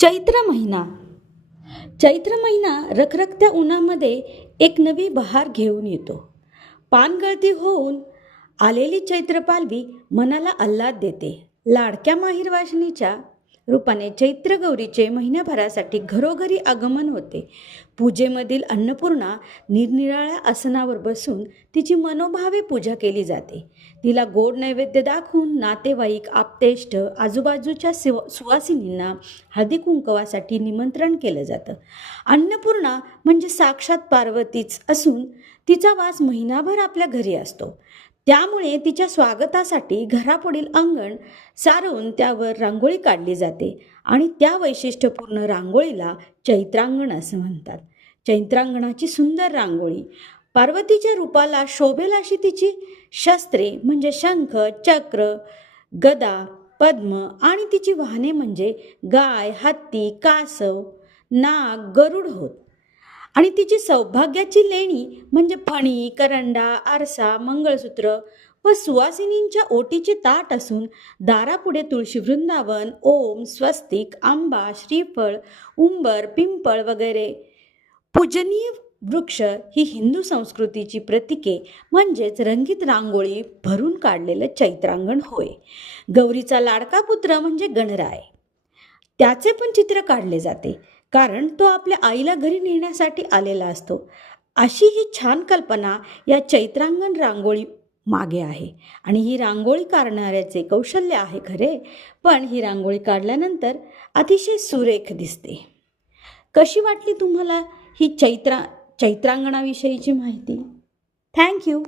चैत्र महिना. चैत्र महिना रखरखत्या उन्हामध्ये एक नवी बहार घेऊन येतो. पानगळती होऊन आलेली चैत्र पालवी मनाला आल्हाद देते. लाडक्या माहिरवाशिनीच्या रूपाने चैत्र गौरीचे महिन्याभरासाठी घरोघरी आगमन होते. पूजेमधील अन्नपूर्णा निरनिराळ्या आसनावर बसून तिची मनोभावे पूजा केली जाते. तिला गोड नैवेद्य दाखवून नातेवाईक, आप्तेष्ट, आजूबाजूच्या सुवासिनींना हळदी कुंकवासाठी निमंत्रण केलं जातं. अन्नपूर्णा म्हणजे साक्षात पार्वतीच असून तिचा वास महिनाभर आपल्या घरी असतो. त्यामुळे तिच्या स्वागतासाठी घरापुढील अंगण सारवून त्यावर रांगोळी काढली जाते आणि त्या वैशिष्ट्यपूर्ण रांगोळीला चैत्रांगण असं म्हणतात. चैत्रांगणाची सुंदर रांगोळी पार्वतीच्या रूपाला शोभेल अशी तिची शस्त्रे म्हणजे शंख, चक्र, गदा, पद्म आणि तिची वाहने म्हणजे गाय, हत्ती, कासव, नाग, गरुड होत. आणि तिची सौभाग्याची लेणी म्हणजे फणी, करंडा, आरसा, मंगळसूत्र व सुवासिनींच्या ओटीचे ताट असून दारापुढे तुळशी वृंदावन, ओम, स्वस्तिक, आंबा, श्रीफळ, उंबर, पिंपळ वगैरे पूजनीय वृक्ष ही हिंदू संस्कृतीची प्रतीके म्हणजेच रंगीत रांगोळी भरून काढलेलं चैत्रांगण होय. गौरीचा लाडका पुत्र म्हणजे गणराय. त्याचे पण चित्र काढले जाते कारण तो आपल्या आईला घरी नेण्यासाठी आलेला असतो. अशी ही छान कल्पना या चैत्रांगण रांगोळी मागे आहे. आणि ही रांगोळी काढणाऱ्याचे कौशल्य आहे खरे, पण ही रांगोळी काढल्यानंतर अतिशय सुरेख दिसते. कशी वाटली तुम्हाला ही चैत्रांगणाविषयीची माहिती? थँक्यू.